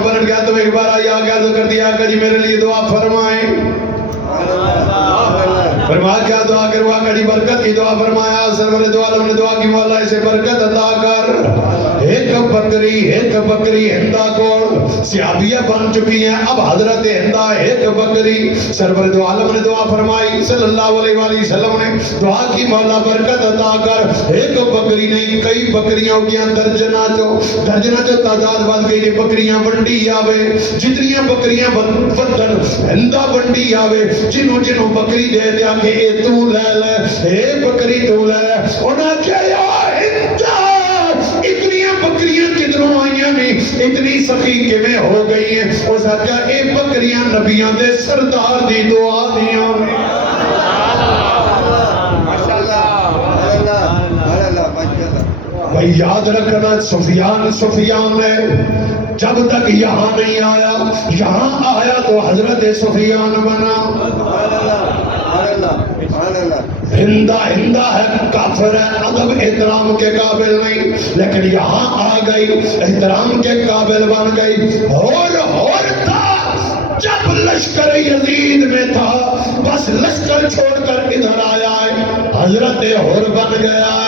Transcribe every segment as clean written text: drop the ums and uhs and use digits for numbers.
یہاں پلٹ گیا تو ایک بار آیا عرض کر دیا کہ جی میرے لیے دعا فرمائیں. فرمایا کیا دعا کروا کری برکت کی دعا فرمایا. سرور دو عالم نے دعا کی مولا اسے برکت عطا کر. ایک بکری ہندا کو صحابیہ بن چکی ہیں. اب حضرت ہندا ایک بکری. سرور دو عالم نے دعا فرمائی صلی اللہ علیہ وآلہ وسلم نے دعا کی مولا برکت عطا کر. ایک بکری نہیں کئی بکریاں ہو گیا درجنہ چو تعداد بڑھ گئی. بکریاں ونڈی آوے جتنیاں بکریاں ودن ہندا ونڈی آوے جنوں بکری دے دیا کہ اے تو لے لے اے بکری تو لے لے. انہاں کیا یا ہندا اتنیاں بکریاں کدھروں آئیاں نہیں اتنی سخی کیویں ہو گئی ہیں. اس کہا اے بکریاں نبیاں دے سردار دی دعا دیاں بھائی یاد رکھنا. سفیان نے جب تک یہاں نہیں آیا یہاں آیا تو حضرت سفیان بنا. ہندا ہے کافر ہے ادب احترام کے قابل نہیں لیکن یہاں آ گئی احترام کے قابل بن گئی. اور تھا جب لشکر یزید میں تھا بس لشکر چھوڑ کر ادھر آیا ہے حضرت ہور بن گیا ہے.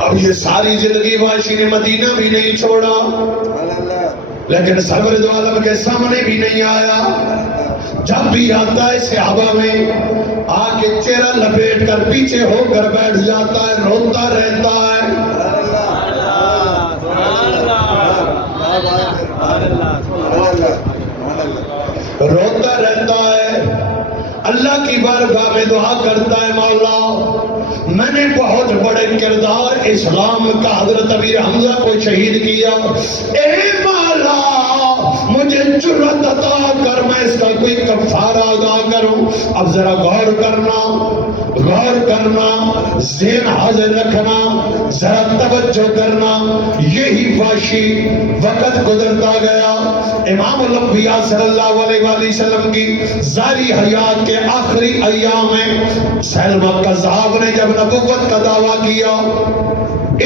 اب یہ ساری زندگی واشی نے مدینہ بھی نہیں چھوڑا لیکن سرور دو عالم کے سامنے بھی نہیں آیا. جب بھی آتا ہے صحابہ میں آ کے چہرہ لپیٹ کر پیچھے ہو کر بیٹھ جاتا ہے روتا رہتا ہے. روتا رہتا ہے اللہ کی بارگاہ میں دعا کرتا ہے مولا میں نے بہت بڑے کردار اسلام کا حضرت امیر حمزہ کو شہید کیا. اے مولا مجھے جرأت عطا کر میں اس کا کوئی کفارہ ادا کروں. اب ذرا غور کرنا ذہن حاضر رکھنا ذرا توجہ کرنا. یہی واشی وقت گزرتا گیا. امام الانبیاء صلی اللہ علیہ وآلہ وسلم کی ظاہری حیات کے آخری ایام میں سلمہ کذاب نے جب نبوت کا دعویٰ کیا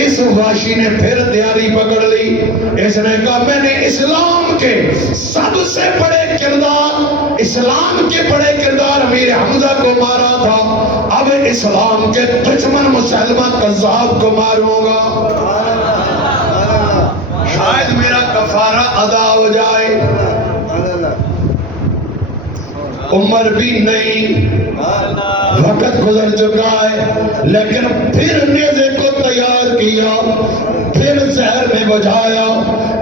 اس واشی نے پھر تیاری پکڑ لی. اس نے کہا میں نے اسلام کے سب سے بڑے کردار امیر حمزہ کو مارا تھا اب اسلام کے دشمن مسلمہ کذاب کو ماروں گا شاید میرا کفارہ ادا ہو جائے. عمر بھی نہیں وقت گزر چکا ہے لیکن پھر نیزے کو تیار کیا پھر زہر میں بجھایا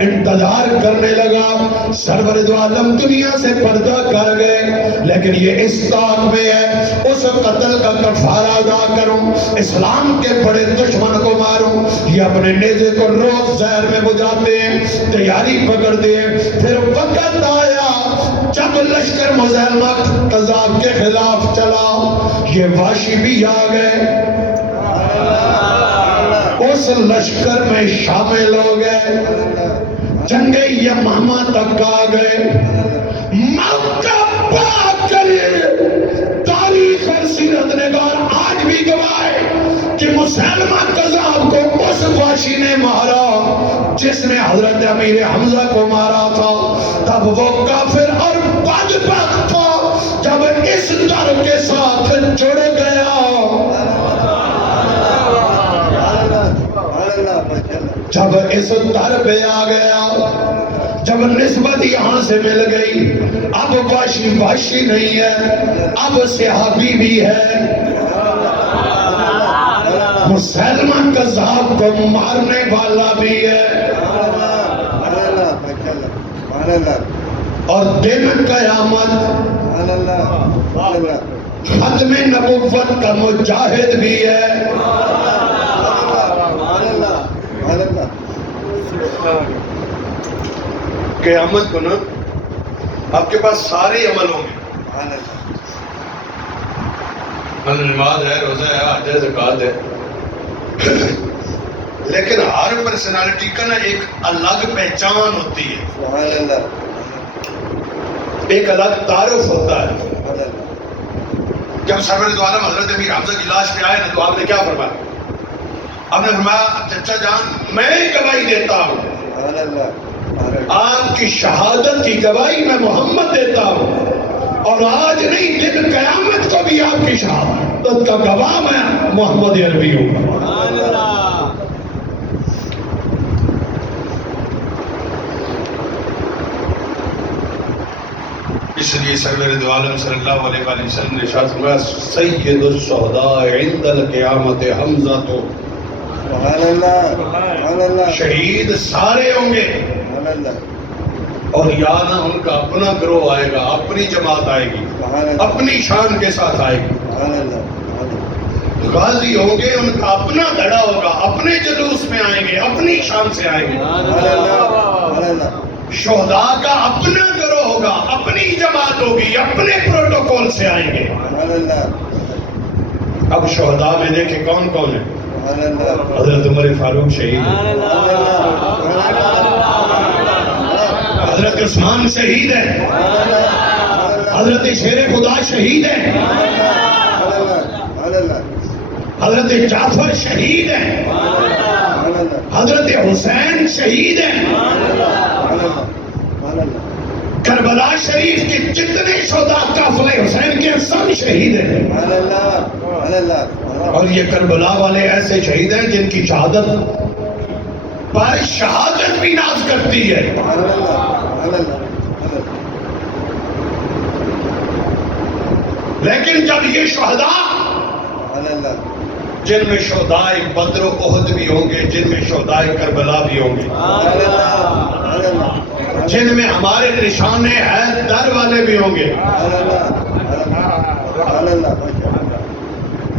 انتظار کرنے لگا. سرور دو عالم دنیا سے پردہ کر گئے لیکن یہ اس طاق میں ہے اس قتل کا کفارہ ادا کروں اسلام کے بڑے دشمن کو ماروں. یہ اپنے نیزے کو روز زہر میں بجھاتے ہیں تیاری پکڑتے ہیں. پھر وقت آیا جب لشکر مسلمہ کذاب کے خلاف چلا یہ واشی بھی آ گئے اس لشکر میں شامل ہو گئے جنگ یمامہ تک آ گئے. مکہ پا کر تاریخ اور سیرت نگار آج بھی گواہ ہے کہ مسلمہ کذاب کو اس واشی نے مارا جس نے حضرت امیر حمزہ کو مارا تھا. تب وہ کافر اور بدبخت تھا جب اس در کے ساتھ جڑ گیا جب اس در پہ آ گیا جب نسبت یہاں سے مل گئی اب واشی نہیں ہے اب صحابی بھی ہے. مسلمہ کذاب کو مارنے والا بھی ہے اور دن قیامت ختم نبوت کا مجاہد بھی ہے. قیامت کو نا آپ کے پاس سارے عمل ہوں گے نماز ہے روزہ ہے حج ہے زکوٰۃ ہے لیکن ہر پرسنالٹی کا نا ایک الگ پہچان ہوتی ہے ایک الگ تعارف ہوتا ہے. جب سرور دو عالم حضرت امیر حمزہ کی لاش پہ آئے نا تو آپ نے کیا فرمایا آپ نے فرمایا چچا جان میں گواہی دیتا ہوں، آپ کی شہادت کی گواہی میں محمد دیتا ہوں، اور آج نہیں دن قیامت کو بھی آپ کی شہادت کا گواہ میں محمد عربی ہوں۔ اس لیے سرور دو عالم صلی اللہ علیہ وآلہ وسلم نے ارشاد فرمایا سید الشہداء عند القیامت حمزہ تو شہید سارے ہوں گے، اور یا نہ ان کا اپنا گروہ آئے گا، اپنی جماعت آئے گی، اپنی شان کے ساتھ آئے گی۔ غازی ہوں گے، ان کا اپنا دھڑا ہوگا، اپنے جلوس میں آئیں گے، اپنی شان سے آئیں گے۔ شہداء کا اپنا گروہ ہوگا، اپنی جماعت ہوگی، اپنے پروٹوکول سے آئیں گے۔ اب شہداء میں دیکھیں کون کون ہے؟ حضرت عمر فاروق شہید ہے، حضرت عثمان شہید ہے، حضرت شیر خدا شہید ہے، حضرت جعفر شہید ہے، حضرت حسین شہید ہے۔ کربلا شریف کے جتنے شہداء قافلہ حسین کے سب شہید ہیں، اور یہ کربلا والے ایسے شہید ہیں جن کی شہادت پر شہادت بھی ناز کرتی ہے۔ لیکن جب یہ شہداء جن میں شہداء بدر و احد بھی ہوں گے، جن میں شہداء کربلا بھی ہوں گے، جن میں ہمارے نشان حیدر والے بھی ہوں گے،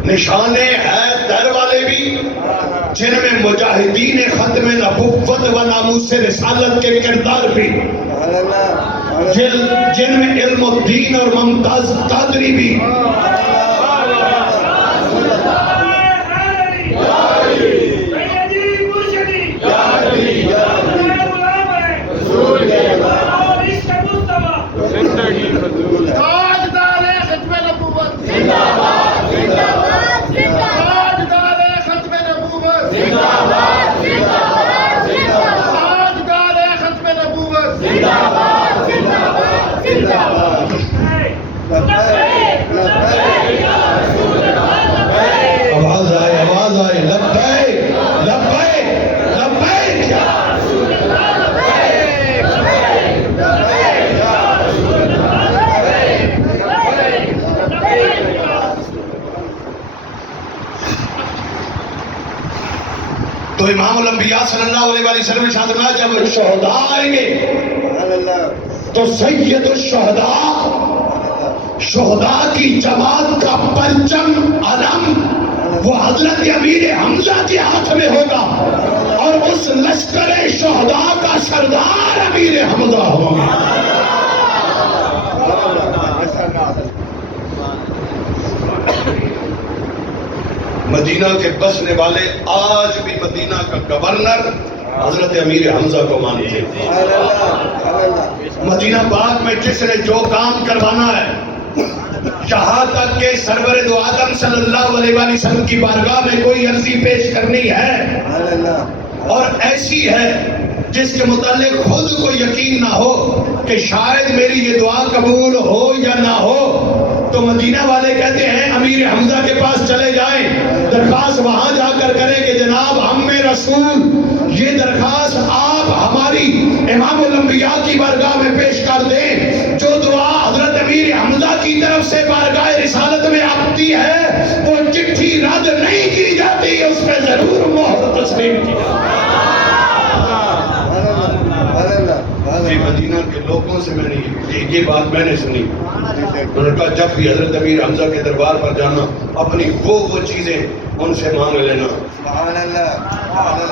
نشان حیدر والے بھی، جن میں مجاہدین ختم نبوت و ناموس رسالت کے کردار بھی، جن میں علم الدین اور ممتاز قادری بھی، آواز آئے لبیک لبیک لبیک یا رسول اللہ، لبیک لبیک لبیک یا رسول اللہ، لبیک لبیک لبیک۔ تو امام الانبیاء صلی اللہ علیہ وآلہ وسلم نے ارشاد فرمایا جب شہداء آئیں گے تو سید الشہداء شہداء کی جماعت کا پرچم علم وہ حضرت امیر حمزہ کے ہاتھ میں ہوگا، اور اس لشکر شہداء کا سردار امیر حمزہ ہوگا۔ مدینہ کے بسنے والے آج بھی مدینہ کا گورنر حضرت امیر حمزہ کو مانتے ہیں۔ مدینہ پاک میں جس نے جو کام کروانا ہے، یہاں تک کہ سرور دو عالم صلی اللہ علیہ وآلہ وسلم کی بارگاہ میں کوئی عرضی پیش کرنی ہے اور ایسی ہے جس کے متعلق خود کو یقین نہ ہو کہ شاید میری یہ دعا قبول ہو یا نہ ہو، تو مدینہ والے کہتے ہیں امیر حمزہ کے پاس چلے جائیں، درخواست وہاں جا کر کریں کہ جناب ہم میں رسول یہ درخواست آپ ہماری امام الانبیاء کی بارگاہ میں پیش کر دیں، جو دعا حضرت امیر حمزہ کی طرف سے بارگاہ رسالت میں آتی ہے وہ چٹھی رد نہیں کی جاتی، اس پہ ضرور مہر تسلیم کی جاتی ہے۔ مدینہ کے لوگوں سے میں نے یہ بات میں نے سنی، انہوں نے کہا جب بھی حضرت امیر حمزہ کے دربار پر جانا اپنی وہ چیزیں ان سے مانگ لینا،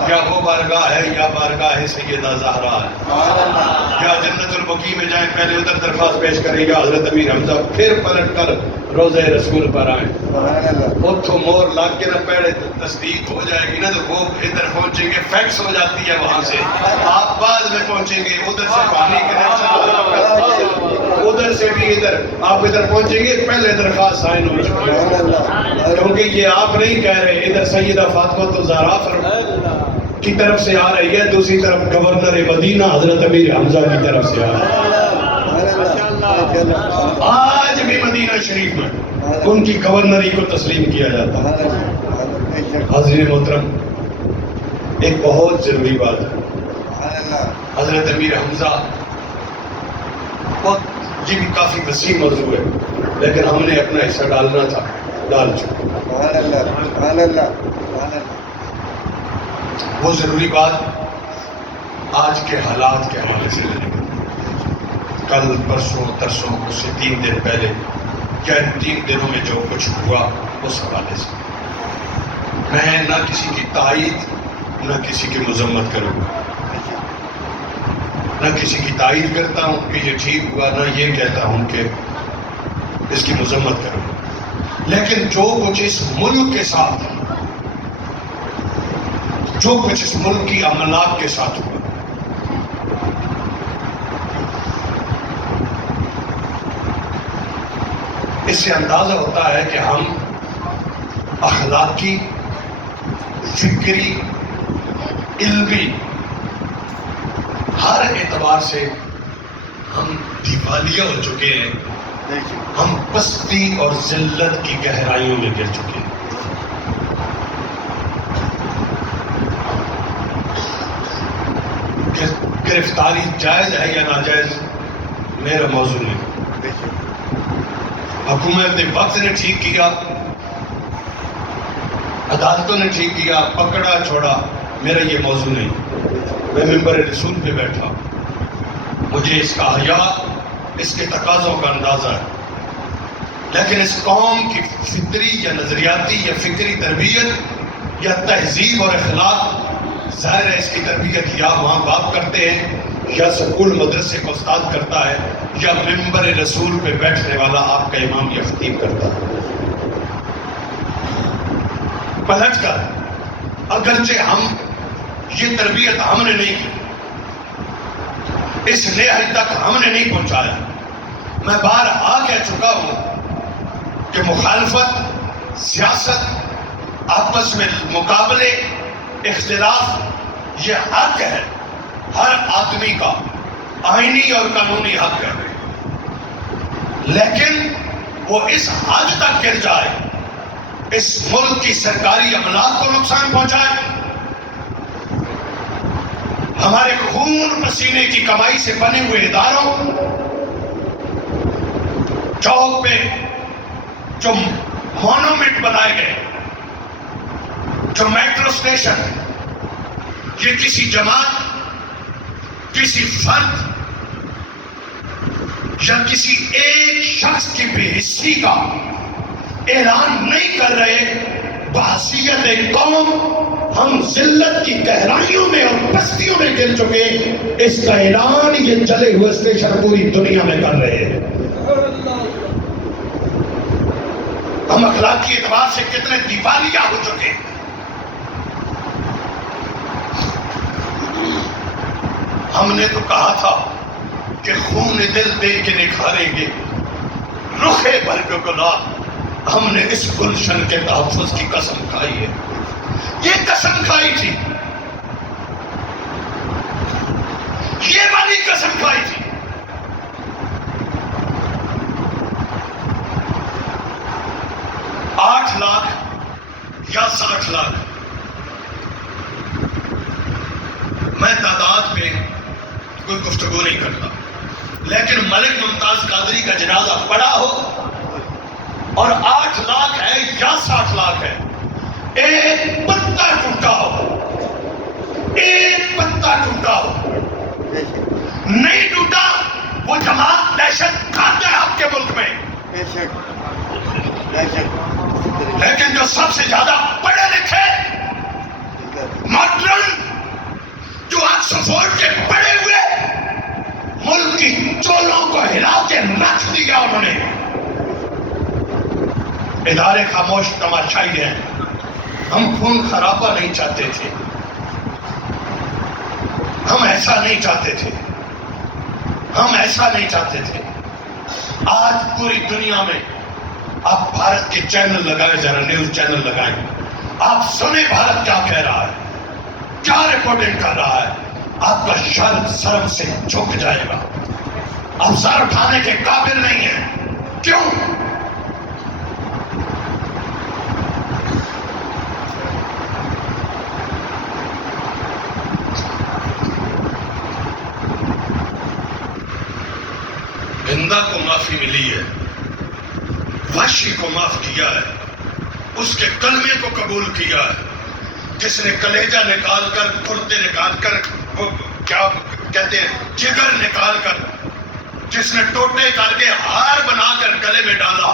کیا وہ بارگاہ ہے یا بارگاہ سیدہ زہرا ہے، یا جنت البقیع میں جائیں پہلے ادھر درخواست پیش کریں یا حضرت امیر حمزہ پھر پلٹ کر روضہ رسول پر آئیں، اتھو مور لاگ کے نہ پہلے تصدیق ہو جائے گی نا تو وہ ادھر پہنچیں گے، فیکس ہو جاتی ہے وہاں سے، آپ بعد میں پہنچیں گے ادھر سے پانی کے نیچے ادھر سے بھی ادھر آپ ادھر پہنچیں گے پہلے درخواست سائن ہو چکی ہے، کیونکہ یہ آپ نہیں کہہ رہے، ادھر سیدہ فاطمہ الزہرا کی طرف سے آ رہی ہے، دوسری طرف گورنر مدینہ حضرت امیر حمزہ کی طرف سے آ رہی ہے۔ آج بھی مدینہ شریف میں ان کی گورنری کو تسلیم کیا جاتا ہے۔ حاضرین محترم، ایک بہت ضروری بات ہے، حضرت امیر حمزہ بہت، یہ بھی کافی وسیع موضوع ہے، لیکن ہم نے اپنا حصہ ڈالنا تھا، ڈال چکے۔ وہ ضروری بات آج کے حالات کے حوالے سے لینے کی، کل پرسوں ترسوں اس سے 3 دن پہلے یا ان 3 دنوں میں جو کچھ ہوا اس حوالے سے میں نہ کسی کی تائید نہ کسی کی مذمت کروں گا، نہ کسی کی تائید کرتا ہوں کہ یہ ٹھیک ہوا، نہ یہ کہتا ہوں کہ اس کی مذمت کروں گا، لیکن جو کچھ اس ملک کے ساتھ، جو کچھ اس ملک کی املاک کے ساتھ ہوا، اس سے اندازہ ہوتا ہے کہ ہم اخلاقی، فکری، علمی، ہر اعتبار سے ہم دیوالیہ ہو چکے ہیں، ہم پستی اور ذلت کی گہرائیوں میں گر چکے ہیں۔ گرفتاری جائز ہے یا ناجائز میرا موضوع نہیں، حکومت نے وقت نے ٹھیک کیا، عدالتوں نے ٹھیک کیا، پکڑا چھوڑا، میرا یہ موضوع نہیں۔ میں ممبر رسول پہ بیٹھا، مجھے اس کا حیا، اس کے تقاضوں کا اندازہ ہے، لیکن اس قوم کی فطری یا نظریاتی یا فکری تربیت یا تہذیب اور اخلاق، ظاہر ہے اس کی تربیت یا ماں باپ کرتے ہیں، یا سکول مدرسے کو استاد کرتا ہے، یا ممبر رسول پہ بیٹھنے والا آپ کا امام یا خطیب کرتا ہے۔ پلٹ کر اگرچہ ہم یہ تربیت ہم نے نہیں کی، اس نہج تک ہم نے نہیں پہنچایا، میں بارہا کہہ چکا ہوں کہ مخالفت، سیاست، آپس میں مقابلے، اختلاف، یہ حق ہے ہر آدمی کا، آئینی اور قانونی حق ہے، لیکن وہ اس حد تک گر جائے، اس ملک کی سرکاری املاک کو نقصان پہنچائے، ہمارے خون پسینے کی کمائی سے بنے ہوئے اداروں، چوک پہ جو مونومنٹ بنائے گئے، جو میٹرو اسٹیشن، یہ کسی جماعت، کسی فرد یا کسی ایک شخص کی بے حسی کا اعلان نہیں کر رہے، بحیثیت ایک قوم ہم ذلت کی گہرائیوں میں اور پستیوں میں گر چکے، اس کا اعلان یہ جلے ہوئے اسٹیشن پوری دنیا میں کر رہے ہیں۔ ہم اخلاقی اعتبار سے کتنے دیوالیہ ہو چکے ہیں۔ ہم نے تو کہا تھا کہ خون دل دے کے نکھاریں گے رخ برگ گلاب، ہم نے اس گلشن کے تحفظ کی قسم کھائی ہے، یہ قسم کھائی تھی، یہ والی قسم کھائی تھی۔ آٹھ لاکھ یا 60 لاکھ، میں تعداد پہ کوئی گفتگو نہیں کرتا، لیکن ملک ممتاز قادری کا جنازہ پڑا ہو اور 8 لاکھ ہے یا 60 لاکھ ہے، ایک پتا ٹوٹا ہو، ایک پتا ٹوٹا ہو، نہیں ٹوٹا، وہ جماعت دہشت گرد ہے آپ کے ملک میں، لیکن جو سب سے زیادہ پڑھے لکھے، ماڈرن، جو آکسفورڈ کے پڑھے ہوئے، ملک کی چولوں کو ہلا کے رکھ دیا انہوں نے۔ ادارے خاموش تماشائی ہیں، ہم خون خرابہ نہیں چاہتے تھے، ہم ایسا نہیں چاہتے تھے، ہم ایسا نہیں چاہتے تھے، آج پوری دنیا میں آپ بھارت کے چینل لگائیں، ذرا نیوز چینل لگائیں، آپ سنیں بھارت کیا کہہ رہا ہے، کیا رپورٹنگ کر رہا ہے، آپ کا شرم سے جھک جائے گا. آپ سر اٹھانے کے قابل نہیں ہیں. کیوں؟ ہندا کو معافی ملی ہے، وحشی کو معاف کیا ہے، اس کے کلمے کو قبول کیا ہے، جس نے کلیجہ نکال کر، گردے نکال کر، وہ کیا کہتے ہیں، جگر نکال کر، جس نے ٹوٹے کر کے ہار بنا کر گلے میں ڈالا.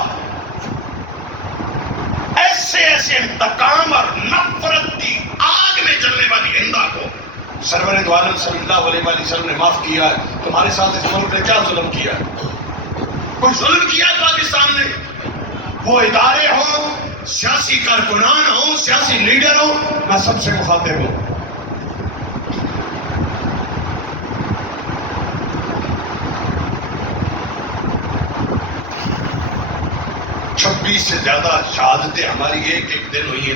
ایسے ایسے انتقام اور نفرت کی آگ میں جلنے والی ہندا کو سرور دو عالم صلی اللہ علیہ وآلہ وسلم نے معاف کیا ہے. تمہارے ساتھ اس ملک نے کیا ظلم کیا ہے؟ کوئی ظلم کیا ہے پاکستان نے؟ وہ ادارے ہوں، سیاسی کارکنان ہوں، سیاسی لیڈر ہوں، میں سب سے مخاطب ہوں. 26 سے زیادہ شہادتیں ہماری ایک ایک دن ہوئی ہیں،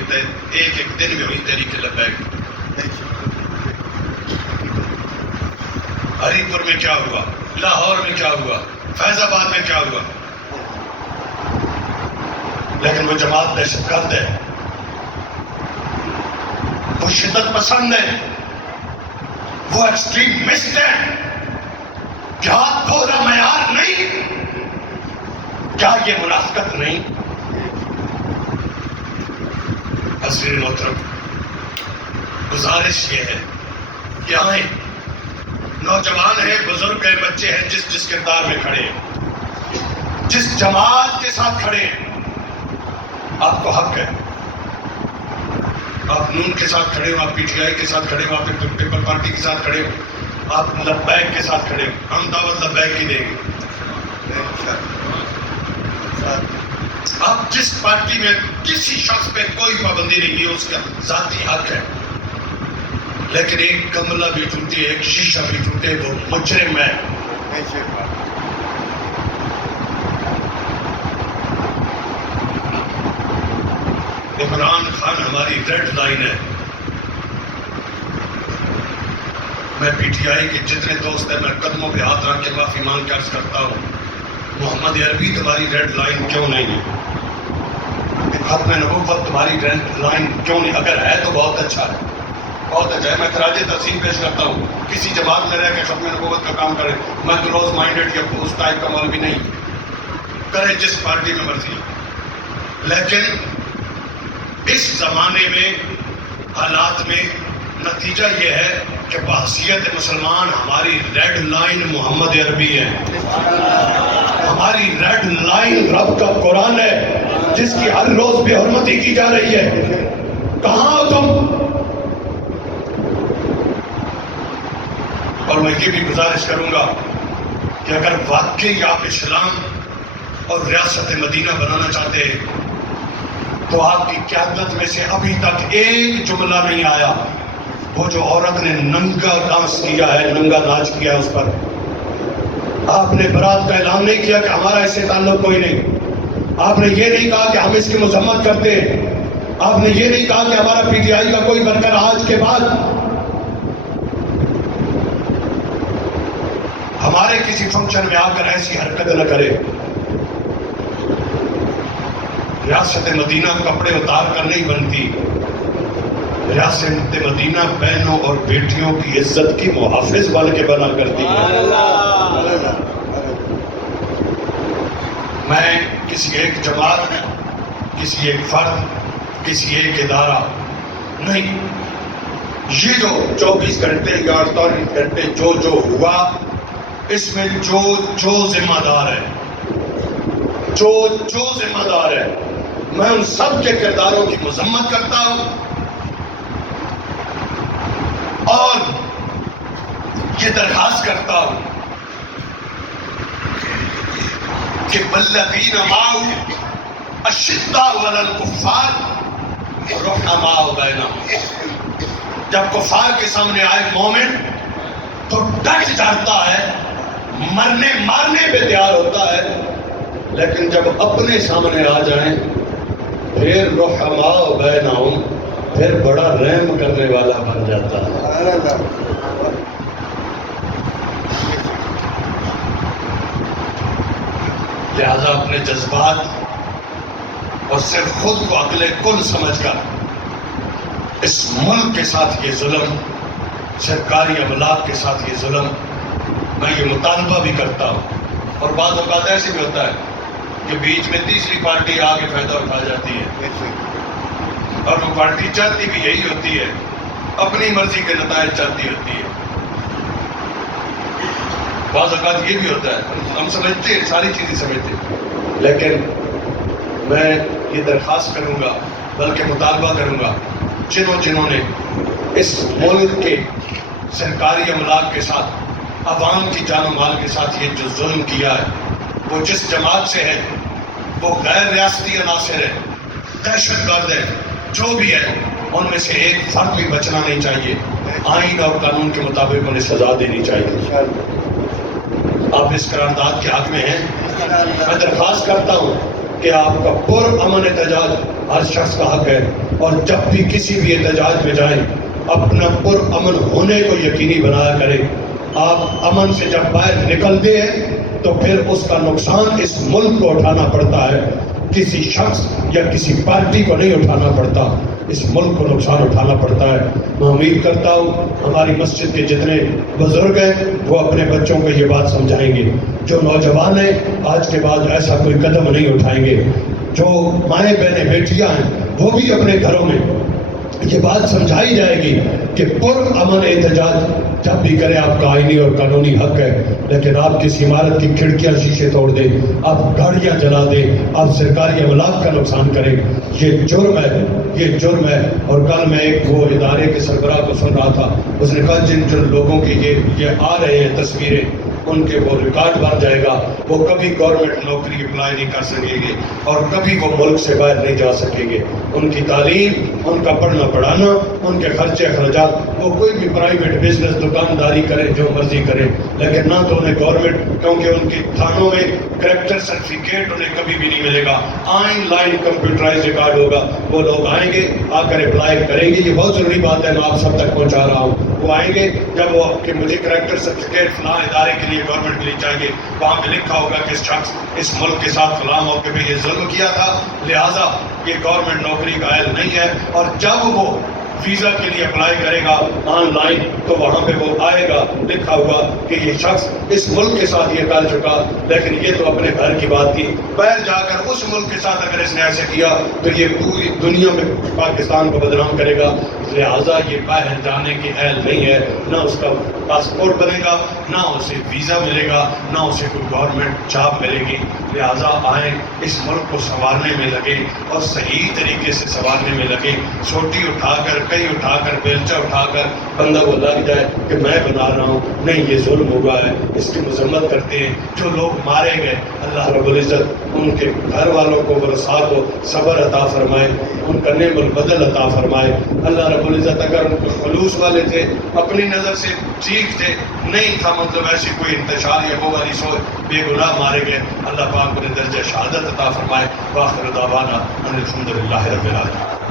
ایک ایک دن میں ہوئی تحریک لبیک. ہری پور میں کیا ہوا، لاہور میں کیا ہوا، فیض آباد میں کیا ہوا. لیکن وہ جماعت دہشت گرد ہے، وہ شدت پسند ہے، وہ ایکسٹریمسٹ ہے. کیا تھوڑا معیار نہیں؟ کیا یہ منافقت نہیں؟ حضرت محترم، گزارش یہ ہے کہ آئیں، نوجوان ہیں، بزرگ ہیں، بچے ہیں، جس کردار میں کھڑے ہیں، جس جماعت کے ساتھ کھڑے ہیں، آپ کو حق ہے. آپ نون کے ساتھ کھڑے ہو، آپ پی ٹی آئی کے ساتھ کھڑے ہو، آپ پیپل پارٹی کے ساتھ کھڑے ہو، آپ لبیک کے ساتھ کھڑے ہو. ہم دعوت لبیک کی دیں گے. آپ جس پارٹی میں کسی شخص پہ کوئی پابندی نہیں ہے، اس کا ذاتی حق ہے. لیکن ایک گملہ بھی ٹوٹے، ایک شیشہ بھی ٹوٹے، وہ مجرم ہے. عمران خان ہماری ریڈ لائن ہے. میں پی ٹی آئی کے جتنے دوست ہیں، میں قدموں پہ ہاتھ رکھ کے معافی مانگ کے عرض کرتا ہوں، محمد عربی تمہاری ریڈ لائن کیوں نہیں ہے؟ ختم نبوت تمہاری ریڈ لائن کیوں نہیں؟ اگر ہے تو بہت اچھا ہے، بہت اچھا ہے. میں خراج تحسین پیش کرتا ہوں، کسی جماعت میں رہ کے ختم نبوت کا کام کرے. میں کلوز مائنڈڈ یا اس ٹائپ کا مولوی نہیں، کرے جس پارٹی میں مرضی. لیکن اس زمانے میں، حالات میں، نتیجہ یہ ہے کہ بحثیت مسلمان ہماری ریڈ لائن محمد عربی ہے. ہماری ریڈ لائن رب کا قرآن ہے، جس کی ہر روز بے حرمتی کی جا رہی ہے. کہاں ہو تم؟ اور میں یہ بھی گزارش کروں گا کہ اگر واقعی آپ اسلام اور ریاست مدینہ بنانا چاہتے ہیں تو آپ کی قیادت میں سے ابھی تک ایک جملہ نہیں آیا وہ جو عورت نے ننگا ڈانس کیا ہے، ننگا ناچ کیا ہے، اس پر آپ نے برات کا اعلان نہیں کیا کہ ہمارا اس سے تعلق کوئی نہیں. آپ نے یہ نہیں کہا کہ ہم اس کی مذمت کرتے ہیں. آپ نے یہ نہیں کہا کہ ہمارا پی ٹی آئی کا کوئی ورکر آج کے بعد ہمارے کسی فنکشن میں آ کر ایسی حرکت نہ کرے. ریاست مدینہ کپڑے اتار کر نہیں بنتی، ریاست مدینہ بہنوں اور بیٹیوں کی عزت کی محافظ بن کے بنا کرتی ہے. میں کسی ایک جماعت، کسی ایک فرد، کسی ایک ادارہ نہیں. یہ جو 24 گھنٹے یا 48 گھنٹے جو ہوا، اس میں جو ذمہ دار ہے، جو ذمہ دار ہے، میں ان سب کے کرداروں کی مذمت کرتا ہوں اور یہ درخواست کرتا ہوں کہ والذین معه اشداء علی الکفار رحماء بینہم. جب کفار کے سامنے آئے مومن تو ڈٹ جاتا ہے مرنے مارنے پہ تیار ہوتا ہے، لیکن جب اپنے سامنے آ جائیں پھر رحماء بینہم، پھر بڑا رحم کرنے والا بن جاتا ہے۔ لہذا اپنے جذبات اور صرف خود کو عقل کل سمجھ کر اس ملک کے ساتھ یہ ظلم، سرکاری املاک کے ساتھ یہ ظلم، میں یہ مطالبہ بھی کرتا ہوں۔ اور بعض اوقات ایسے بھی ہوتا ہے کہ بیچ میں تیسری پارٹی آ کے فائدہ اٹھا جاتی ہے، اور وہ پارٹی چاہتی بھی یہی ہوتی ہے، اپنی مرضی کے نتائج چاہتی ہوتی ہے۔ بعض اوقات یہ بھی ہوتا ہے، ہم سمجھتے ہیں، ساری چیزیں سمجھتے ہیں، لیکن میں یہ درخواست کروں گا، بلکہ مطالبہ کروں گا، جنہوں نے اس ملک کے سرکاری املاک کے ساتھ، عوام کی جان و مال کے ساتھ یہ جو ظلم کیا ہے، وہ جس جماعت سے ہے، وہ غیر ریاستی عناصر ہے، دہشت گرد ہے، جو بھی ہے، ان میں سے ایک فرد بھی بچنا نہیں چاہیے۔ آئین اور قانون کے مطابق انہیں سزا دینی چاہیے۔ آپ اس قرارداد کے حق میں ہیں۔ میں درخواست کرتا ہوں کہ آپ کا پرامن احتجاج ہر شخص کا حق ہے، اور جب بھی کسی بھی احتجاج میں جائیں اپنا پرامن ہونے کو یقینی بنایا کریں۔ آپ امن سے جب باہر نکلتے ہیں تو پھر اس کا نقصان اس ملک کو اٹھانا پڑتا ہے، کسی شخص یا کسی پارٹی کو نہیں اٹھانا پڑتا، اس ملک کو نقصان اٹھانا پڑتا ہے۔ میں امید کرتا ہوں ہماری مسجد کے جتنے بزرگ ہیں وہ اپنے بچوں کو یہ بات سمجھائیں گے، جو نوجوان ہیں آج کے بعد ایسا کوئی قدم نہیں اٹھائیں گے، جو مائیں بہنیں بیٹیاں ہیں وہ بھی اپنے گھروں میں یہ بات سمجھائی جائے گی کہ پرامن احتجاج جب بھی کرے آپ کا آئینی اور قانونی حق ہے، لیکن آپ کسی عمارت کی کھڑکیاں شیشے توڑ دیں، آپ گاڑیاں جلا دیں، آپ سرکاری املاک کا نقصان کریں، یہ جرم ہے، یہ جرم ہے۔ اور کل میں ایک وہ ادارے کے سربراہ کو سن رہا تھا، اس نے کہا جن لوگوں کی یہ آ رہے ہیں تصویریں، ان کے وہ ریکارڈ بن جائے گا، وہ کبھی گورنمنٹ نوکری اپلائی نہیں کر سکیں گے اور کبھی وہ ملک سے باہر نہیں جا سکیں گے۔ ان کی تعلیم، ان کا پڑھنا پڑھانا، ان کے خرچے اخراجات، وہ کوئی بھی پرائیویٹ بزنس دکانداری کریں، جو مرضی کریں، لیکن نہ تو انہیں گورنمنٹ، کیونکہ ان کی تھانوں میں کریکٹر سرٹیفکیٹ انہیں کبھی بھی نہیں ملے گا، آن لائن کمپیوٹرائز ریکارڈ ہوگا، وہ لوگ آئیں گے آ کر اپلائی کریں گے۔ یہ بہت ضروری بات ہے، میں آپ سب تک پہنچا رہا ہوں۔ وہ آئیں گے جب وہ کہ مجھے کریکٹر سرٹیفکیٹ فلاں ادارے کے لیے، گورنمنٹ کے لیے چاہیے، وہاں پہ لکھا ہوگا کہ اس شخص اس ملک کے ساتھ فلاں موقع پہ یہ ظلم کیا تھا، لہٰذا یہ گورنمنٹ نوکری کا اہل نہیں ہے۔ اور جب وہ ویزا کے لیے اپلائی کرے گا آن لائن تو وہاں پہ وہ آئے گا، لکھا ہوگا کہ یہ شخص اس ملک کے ساتھ یہ کر چکا، لیکن یہ تو اپنے گھر کی بات تھی، باہر جا کر اس ملک کے ساتھ اگر اس نے ایسے کیا تو یہ پوری دنیا میں پاکستان کو بدنام کرے گا، لہٰذا یہ باہر جانے کی اہل نہیں ہے، نہ اس کا پاسپورٹ بنے گا، نہ اسے ویزا ملے گا، نہ اسے کوئی گورنمنٹ جاب ملے گی۔ لہٰذا آئیں اس ملک کو سنوارنے میں لگے اور صحیح طریقے سے سنوارنے میں لگے۔ چھوٹی اٹھا کر، کئی اٹھا کر، بیلچہ اٹھا کر بندہ کو لگ جائے کہ میں بنا رہا ہوں، نہیں، یہ ظلم ہوا ہے، اس کی مذمت کرتے ہیں۔ جو لوگ مارے گئے اللہ رب العزت ان کے گھر والوں کو ورثاء کو صبر عطا فرمائے، ان کا نعم البدل عطا فرمائے۔ اللہ رب العزت اگر ان کو خلوص والے تھے، اپنی نظر سے ٹھیک تھے، نہیں تھا مطلب ایسی کوئی انتشار یا وہ والی سوچ، بے گناہ مارے گئے، اللہ پاک انہیں درجہ شہادت عطا فرمائے۔ وآخر دعوانا ان الحمد للہ رب العالمین۔